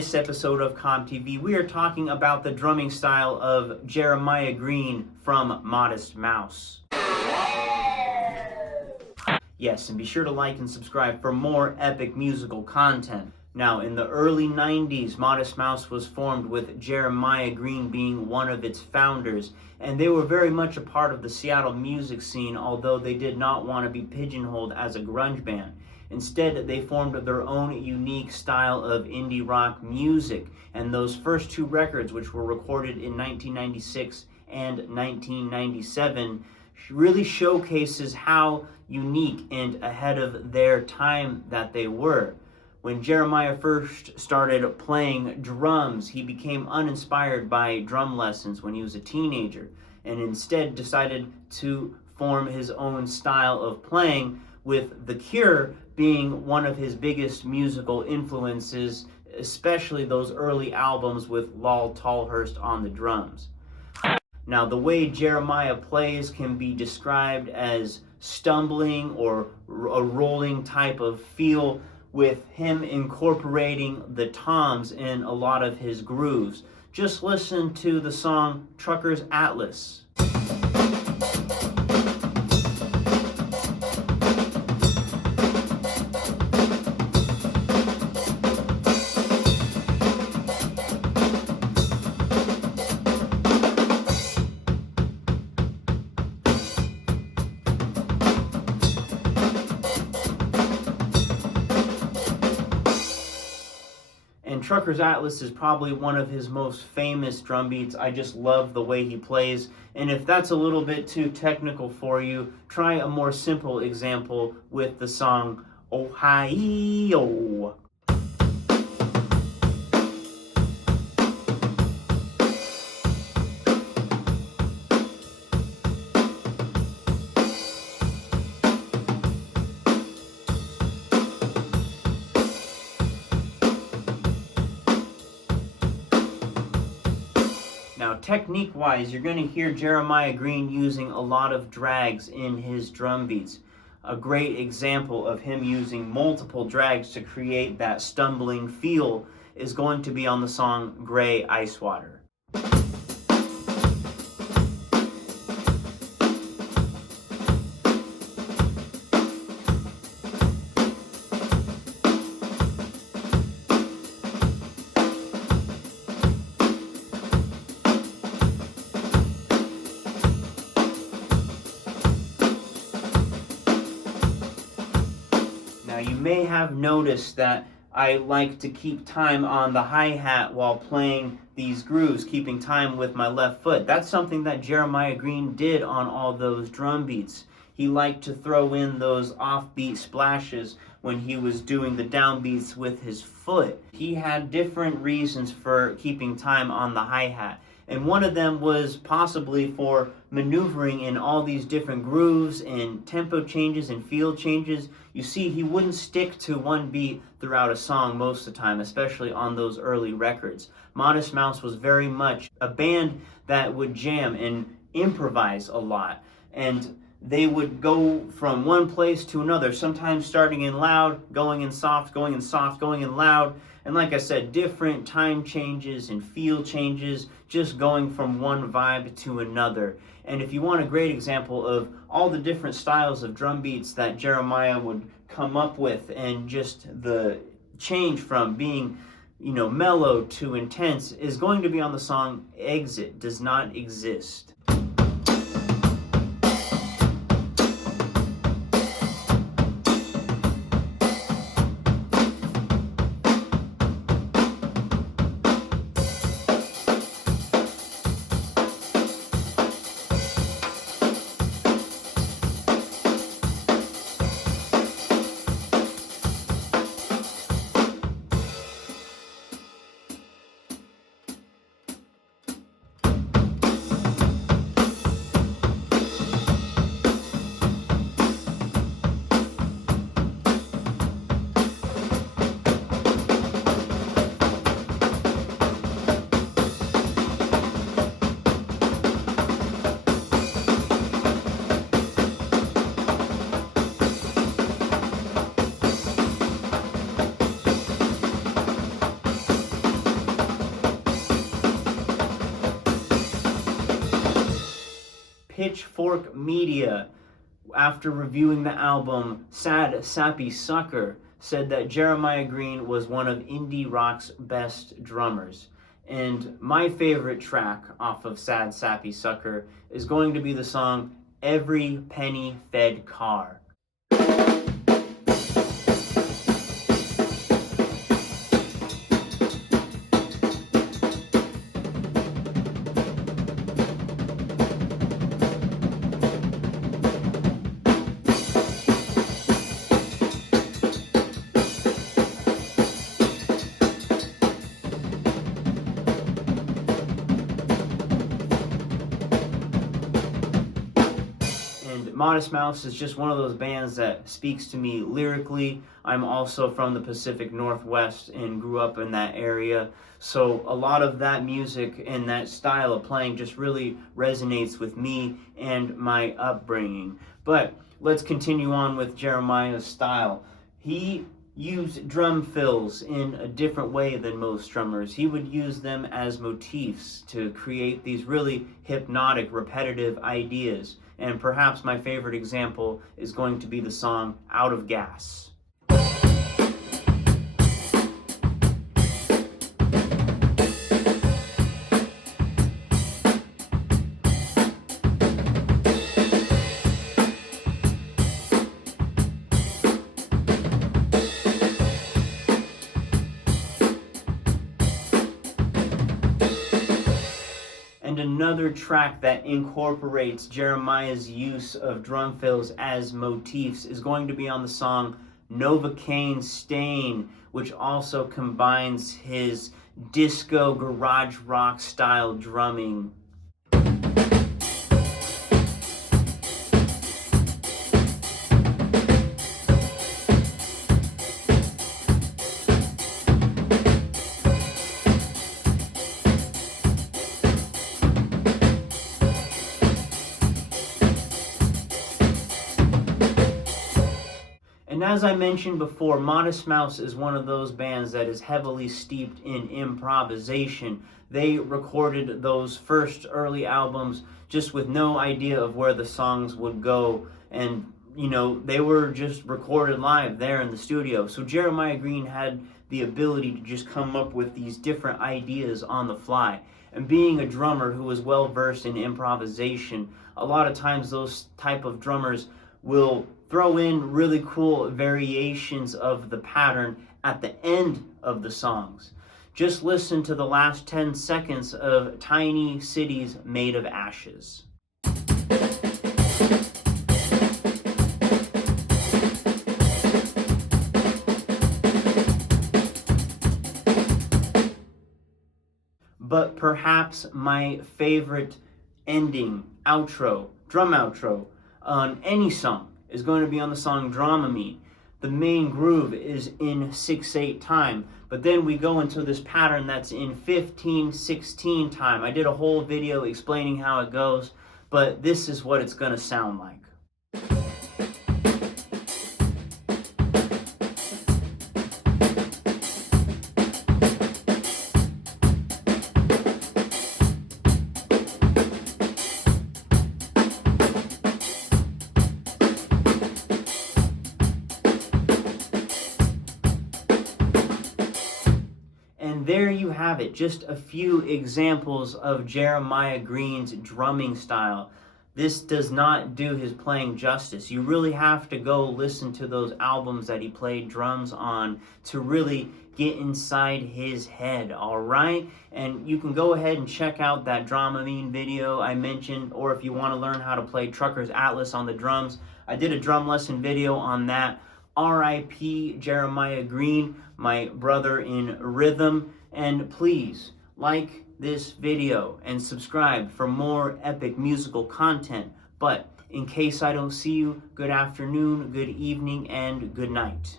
this episode of CobbTV, we are talking about the drumming style of Jeremiah Green from Modest Mouse. Yes, and be sure to like and subscribe for more epic musical content. Now, in the early 90s, Modest Mouse was formed with Jeremiah Green being one of its founders, and they were very much a part of the Seattle music scene, although they did not want to be pigeonholed as a grunge band. Instead, they formed their own unique style of indie rock music, and those first two records, which were recorded in 1996 and 1997, really showcases how unique and ahead of their time that they were. When Jeremiah first started playing drums, he became uninspired by drum lessons when he was a teenager, and instead decided to form his own style of playing, with The Cure being one of his biggest musical influences, especially those early albums with Lol Tolhurst on the drums. Now, the way Jeremiah plays can be described as stumbling or a rolling type of feel, with him incorporating the toms in a lot of his grooves. Just listen to the song Trucker's Atlas. And Trucker's Atlas is probably one of his most famous drum beats. I just love the way he plays. And if that's a little bit too technical for you, try a more simple example with the song Ohio. Now, technique-wise, you're going to hear Jeremiah Green using a lot of drags in his drum beats. A great example of him using multiple drags to create that stumbling feel is going to be on the song Gray Ice Water. You may have noticed that I like to keep time on the hi-hat while playing these grooves, keeping time with my left foot. That's something that Jeremiah Green did on all those drum beats. He liked to throw in those offbeat splashes when he was doing the downbeats with his foot. He had different reasons for keeping time on the hi-hat, and one of them was possibly for maneuvering in all these different grooves and tempo changes and feel changes. You see, he wouldn't stick to one beat throughout a song most of the time, especially on those early records. Modest Mouse was very much a band that would jam and improvise a lot, and they would go from one place to another, sometimes starting in loud, going in soft, going in soft, going in loud, and like I said, different time changes and feel changes, just going from one vibe to another. And if you want a great example of all the different styles of drum beats that Jeremiah would come up with, and just the change from being, mellow to intense, is going to be on the song Exit Does Not Exist. Pitchfork Media, after reviewing the album Sappy Sucker, said that Jeremiah Green was one of indie rock's best drummers. And my favorite track off of Sappy Sucker is going to be the song Every Penny Fed Car. Modest Mouse is just one of those bands that speaks to me lyrically. I'm also from the Pacific Northwest and grew up in that area, so a lot of that music and that style of playing just really resonates with me and my upbringing. But let's continue on with Jeremiah's style. He used drum fills in a different way than most drummers. He would use them as motifs to create these really hypnotic, repetitive ideas. And perhaps my favorite example is going to be the song Out of Gas. And another track that incorporates Jeremiah's use of drum fills as motifs is going to be on the song Novocaine Stain, which also combines his disco garage rock style drumming. And as I mentioned before, Modest Mouse is one of those bands that is heavily steeped in improvisation. They recorded those first early albums just with no idea of where the songs would go. And, they were just recorded live there in the studio. So Jeremiah Green had the ability to just come up with these different ideas on the fly. And being a drummer who is well versed in improvisation, a lot of times those type of drummers will throw in really cool variations of the pattern at the end of the songs. Just listen to the last 10 seconds of Tiny Cities Made of Ashes. But perhaps my favorite ending, outro, drum outro on any song is going to be on the song Dramamine. The main groove is in 6/8 time, but then we go into this pattern that's in 15/16 time. I did a whole video explaining how it goes, but this is what it's going to sound like. And there you have it, just a few examples of Jeremiah Green's drumming style. This does not do his playing justice. You really have to go listen to those albums that he played drums on to really get inside his head, all right? And you can go ahead and check out that Dramamine video I mentioned, or if you want to learn how to play Trucker's Atlas on the drums, I did a drum lesson video on that. R.I.P. Jeremiah Green, my brother in rhythm. And please like this video and subscribe for more epic musical content. But in case I don't see you, good afternoon, good evening, and good night.